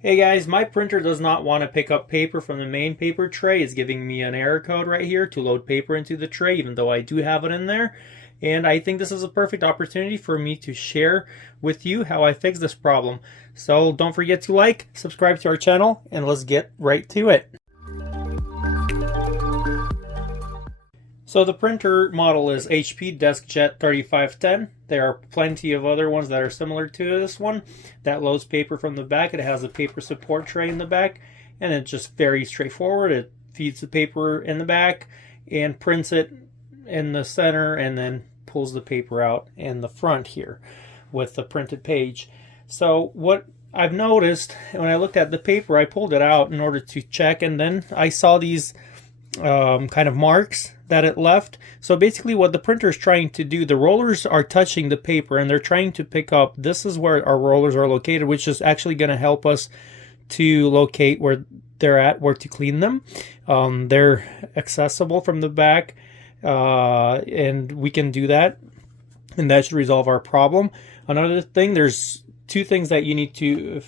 Hey guys, my printer does not want to pick up paper from the main paper tray. It's giving me an error code right here to load paper into the tray, even though I do have it in there. And I think this is a perfect opportunity for me to share with you how I fix this problem. So don't forget to like, subscribe to our channel, and let's get right to it. So the printer model is HP DeskJet 3510. There are plenty of other ones that are similar to this one that loads paper from the back. It has a paper support tray in the back, and it's just very straightforward. It feeds the paper in the back and prints it in the center, and then pulls the paper out in the front here with the printed page. So what I've noticed when I looked at the paper, I pulled it out in order to check, and then I saw these kind of marks that it left. So basically what the printer is trying to do, the rollers are touching the paper and they're trying to pick up, this is where our rollers are located, which is actually going to help us to locate where they're at, where to clean them. They're accessible from the back, and we can do that, and that should resolve our problem. Another thing, there's two things that you need to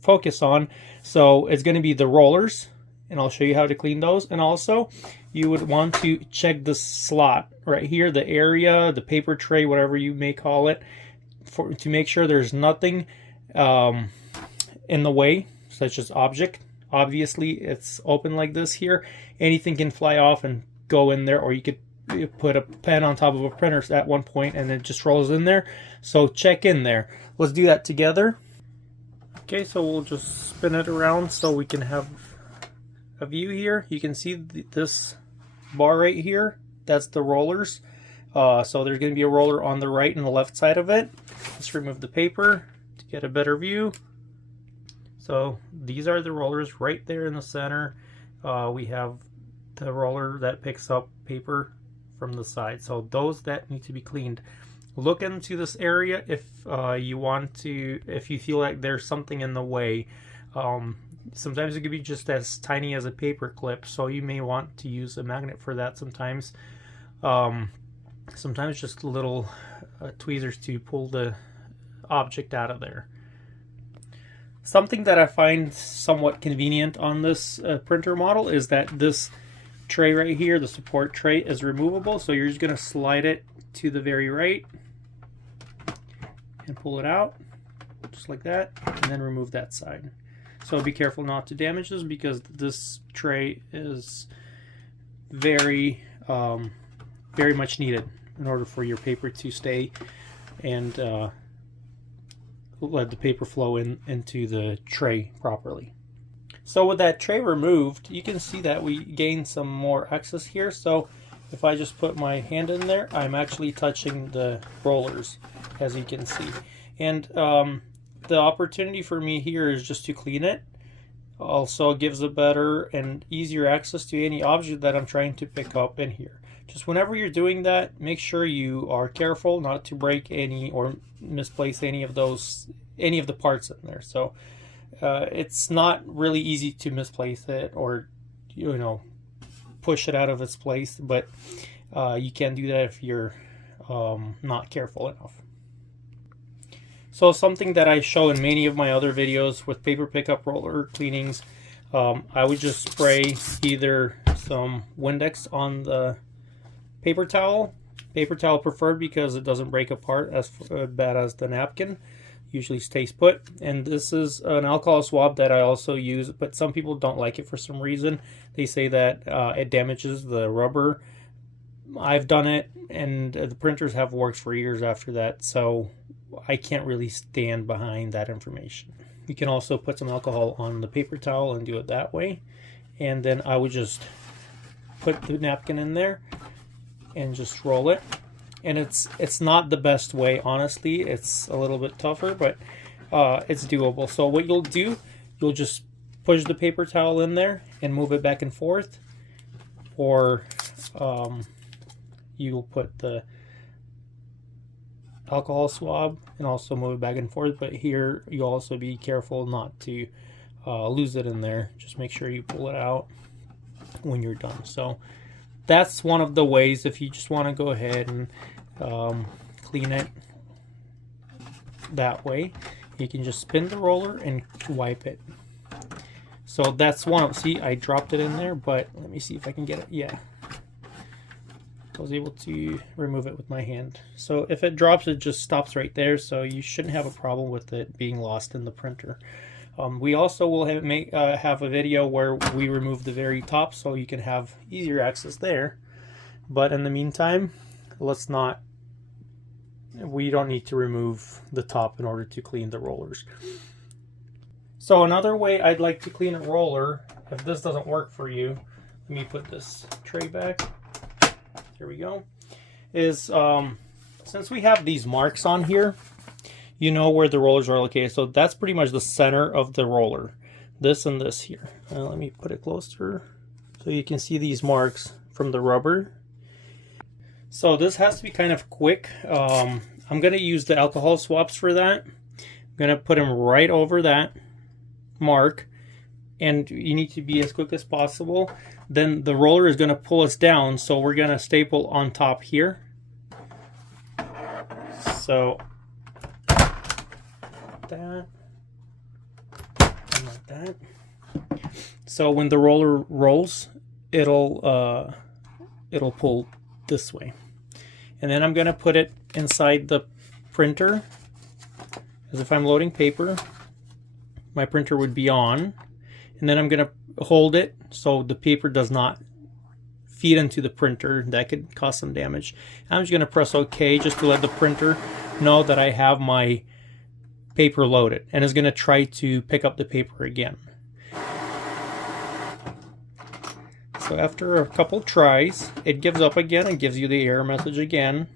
focus on. So it's going to be the rollers, and I'll show you how to clean those. And also you would want to check the slot right here, the area, the paper tray, whatever you may call it, to make sure there's nothing in the way, such as object. Obviously it's open like this here. Anything can fly off and go in there, or you could put a pen on top of a printer at one point and it just rolls in there. So check in there. Let's do that together. Okay, so we'll just spin it around so we can have a view here. You can see this bar right here, that's the rollers. So there's going to be a roller on the right and the left side of it. Let's remove the paper to get a better view. So these are the rollers right there in the center. We have the roller that picks up paper from the side. So those that need to be cleaned. Look into this area if you want to, if you feel like there's something in the way. Sometimes it could be just as tiny as a paper clip, so you may want to use a magnet for that sometimes. Sometimes just little tweezers to pull the object out of there. Something that I find somewhat convenient on this printer model is that this tray right here, the support tray, is removable. So you're just going to slide it to the very right and pull it out just like that, and then remove that side. So be careful not to damage this, because this tray is very very much needed in order for your paper to stay and let the paper flow into the tray properly. So with that tray removed, you can see that we gain some more access here. So if I just put my hand in there, I'm actually touching the rollers, as you can see. And the opportunity for me here is just to clean it. Also gives a better and easier access to any object that I'm trying to pick up in here. Just whenever you're doing that, make sure you are careful not to break any or misplace any of the parts in there. So it's not really easy to misplace it or, you know, push it out of its place, but you can do that if you're not careful enough. So something that I show in many of my other videos with paper pickup roller cleanings, I would just spray either some Windex on the paper towel preferred, because it doesn't break apart as bad as the napkin, usually stays put. And this is an alcohol swab that I also use, but some people don't like it for some reason. They say that it damages the rubber. I've done it, and the printers have worked for years after that, so I can't really stand behind that information. You can also put some alcohol on the paper towel and do it that way. And then I would just put the napkin in there and just roll it. And it's not the best way, honestly. It's a little bit tougher, but it's doable. So what you'll do, you'll just push the paper towel in there and move it back and forth, or you'll put the alcohol swab and also move it back and forth. But here you'll also be careful not to lose it in there. Just make sure you pull it out when you're done. So that's one of the ways, if you just want to go ahead and clean it that way. You can just spin the roller and wipe it. So that's one. See, I dropped it in there, but let me see if I can get it. Yeah, I was able to remove it with my hand. So if it drops, it just stops right there, so you shouldn't have a problem with it being lost in the printer. We also will have a video where we remove the very top, so you can have easier access there. But in the meantime, we don't need to remove the top in order to clean the rollers. So another way I'd like to clean a roller, if this doesn't work for you, let me put this tray back. There we go. Is since we have these marks on here, you know where the rollers are located. So that's pretty much the center of the roller. This and this here. Let me put it closer so you can see these marks from the rubber. So this has to be kind of quick. I'm going to use the alcohol swabs for that. I'm going to put them right over that mark, and you need to be as quick as possible. Then the roller is going to pull us down, so we're going to staple on top here. So that and like that. So when the roller rolls, it'll pull this way. And then I'm going to put it inside the printer, as if I'm loading paper. My printer would be on, and then I'm going to hold it so the paper does not feed into the printer. That could cause some damage. I'm just going to press OK just to let the printer know that I have my paper loaded, and is going to try to pick up the paper again. So after a couple tries, it gives up again and gives you the error message again.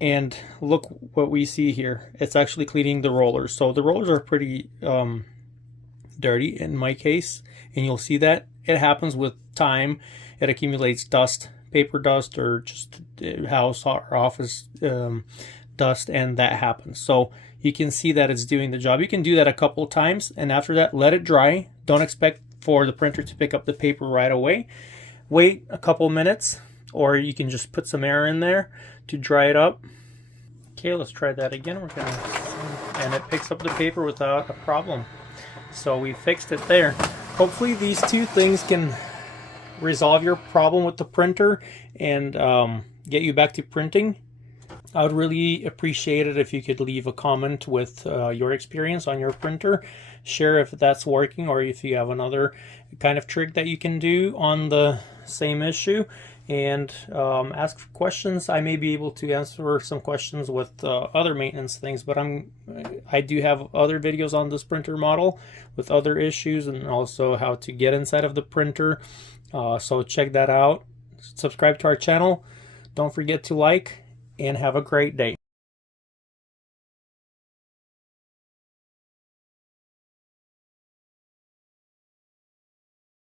And look what we see here. It's actually cleaning the rollers. So the rollers are pretty dirty in my case, and you'll see that it happens with time. It accumulates dust, paper dust, or just house or office dust, and that happens. So you can see that it's doing the job. You can do that a couple times, and after that, let it dry. Don't expect for the printer to pick up the paper right away. Wait a couple minutes, or you can just put some air in there to dry it up. Okay, let's try that again. And it picks up the paper without a problem. So we fixed it there. Hopefully these two things can resolve your problem with the printer and get you back to printing. I would really appreciate it if you could leave a comment with your experience on your printer. Share if that's working, or if you have another kind of trick that you can do on the same issue. And ask questions. I may be able to answer some questions with other maintenance things, but I do have other videos on this printer model with other issues, and also how to get inside of the printer. So check that out. Subscribe to our channel. Don't forget to like, and have a great day.